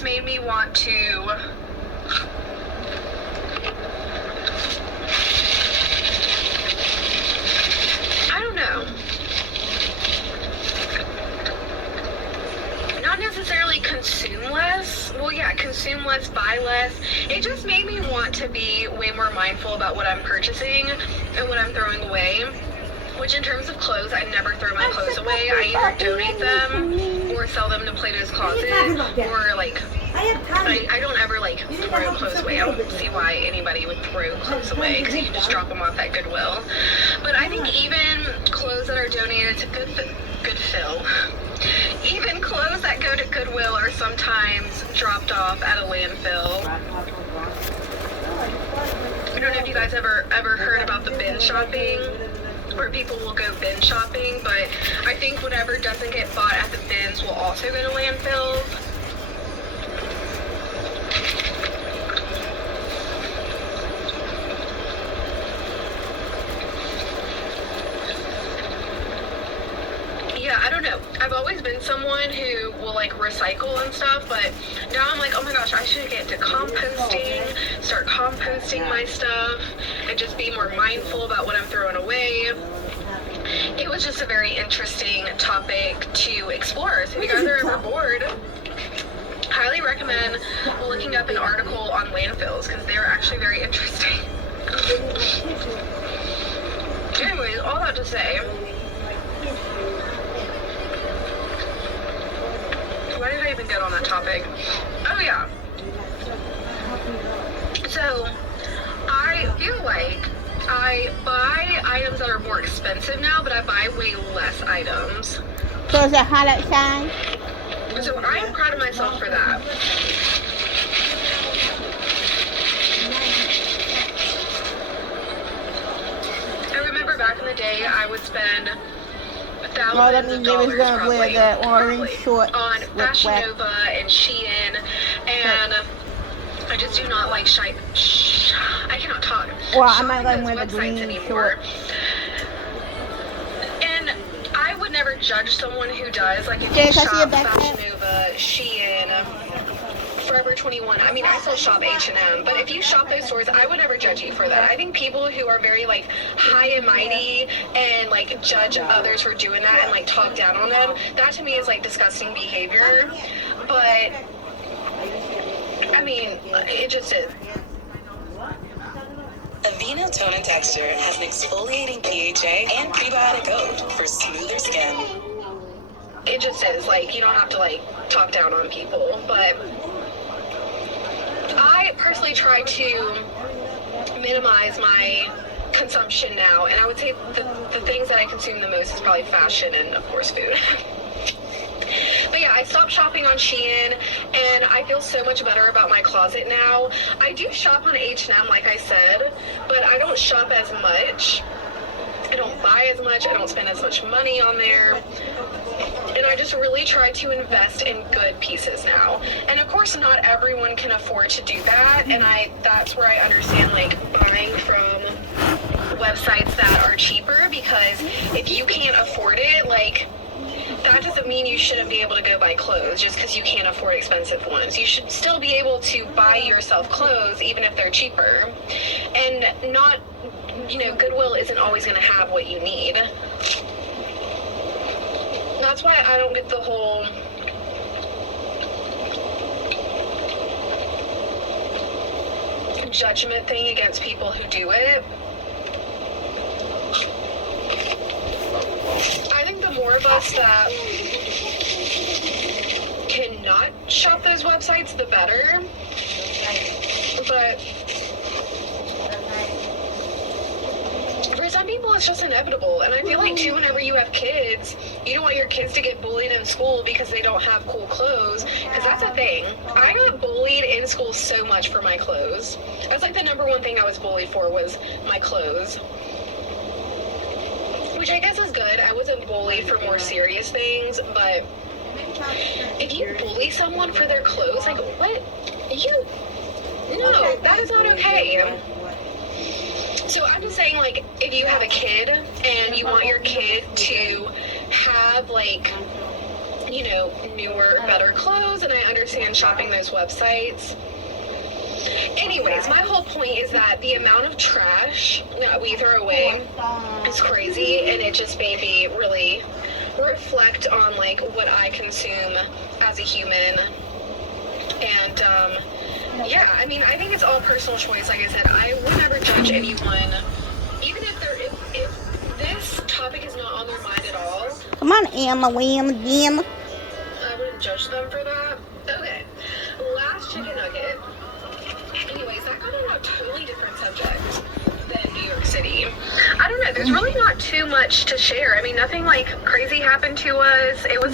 just made me want to I don't know. Not necessarily consume less. Well, yeah, consume less, buy less. It just made me want to be way more mindful about what I'm purchasing and what I'm throwing away. Which in terms of clothes, I never throw my clothes away. I either donate them or sell them to Plato's Closet, or like I don't ever like throw clothes away. I don't see why anybody would throw clothes away because you can just drop them off at Goodwill. But I think even clothes that are donated to Goodwill, even clothes that go to Goodwill are sometimes dropped off at a landfill. I don't know if you guys ever heard about the bin shopping, where people will go bin shopping, but I think whatever doesn't get bought at the bins will also go to landfills. Yeah, I don't know. I've always been someone who will like recycle and stuff, but now I'm like, oh my gosh, I should get into composting, start composting my stuff, and just be more mindful about what I'm throwing away. It was just a very interesting topic to explore. So if you guys are ever bored, highly recommend looking up an article on landfills because they're actually very interesting. Anyways, all that to say, why did I even get on that topic? Oh yeah. So I feel like I buy items that are more expensive now, but I buy way less items. So is that highlight shine? So I am proud of myself for that. I remember back in the day, I would spend thousands of dollars probably on Fashion Nova and Shein, and I just do not like I cannot talk. Well, I might like wear the green anymore. And I would never judge someone who does. Like if you shop Fashion Nova, Shein, Forever 21. I mean, I still shop H&M, but if you shop those stores, I would never judge you for that. I think people who are very like high and mighty and like judge others for doing that and like talk down on them, that to me is like disgusting behavior. But I mean, it just is. Aveeno Tone and Texture has an exfoliating PHA and prebiotic oat for smoother skin. It just is, like, you don't have to, like, talk down on people, but I personally try to minimize my consumption now, and I would say the things that I consume the most is probably fashion and, of course, food. But yeah, I stopped shopping on Shein, and I feel so much better about my closet now. I do shop on H&M, like I said, but I don't shop as much. I don't buy as much. I don't spend as much money on there. And I just really try to invest in good pieces now. And of course, not everyone can afford to do that. And that's where I understand, like, buying from websites that are cheaper, because if you can't afford it, like, that doesn't mean you shouldn't be able to go buy clothes just because you can't afford expensive ones. You should still be able to buy yourself clothes even if they're cheaper. And not, you know, Goodwill isn't always going to have what you need. That's why I don't get the whole judgment thing against people who do it. I think the more of us that cannot shop those websites, the better. But for some people, it's just inevitable. And I feel like, too, whenever you have kids, you don't want your kids to get bullied in school because they don't have cool clothes. Because that's a thing. I got bullied in school so much for my clothes. That's like the number one thing I was bullied for was my clothes. Which I guess is good. I wasn't bullied for more serious things, but if you bully someone for their clothes, like, what? No, that is not okay. So I'm just saying, like, if you have a kid and you want your kid to have, like, you know, newer, better clothes, and I understand shopping those websites. Anyways, my whole point is that the amount of trash that we throw away is crazy, and it just made me really reflect on like what I consume as a human. And yeah, I mean, I think it's all personal choice. Like I said, I would never judge anyone, even if this topic is not on their mind at all. Come on, Emily, again. I wouldn't judge them for that. Okay, last chicken nugget. Anyways, that got on a totally different subject than New York City. I don't know, there's really not too much to share. I mean, nothing like crazy happened to us. It was